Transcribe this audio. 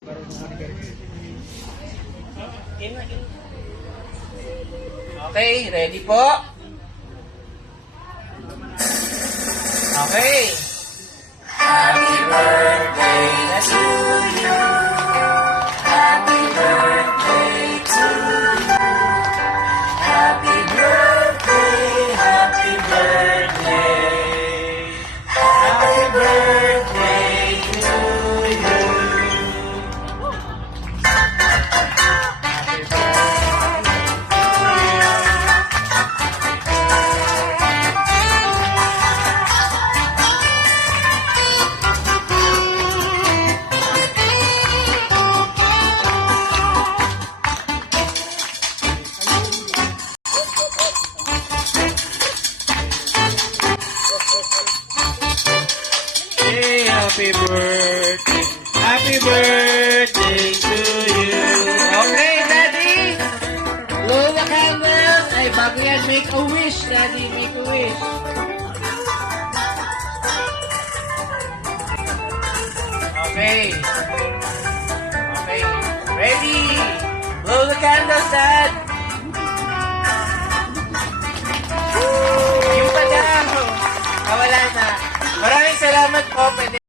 Okay, ready po? Okay. Happy birthday to you. Happy birthday to you. Happy birthday, happy birthday. Happy birthday to you. Hey, happy birthday. Happy birthday to you. Okay, Daddy. Blow the candles. Ay, bago yan, make a wish, Daddy. Make a wish. Okay. Okay. Ready. Blow the candles, Dad. Yung pa daw. Wala na. Maraming salamat po. Pwede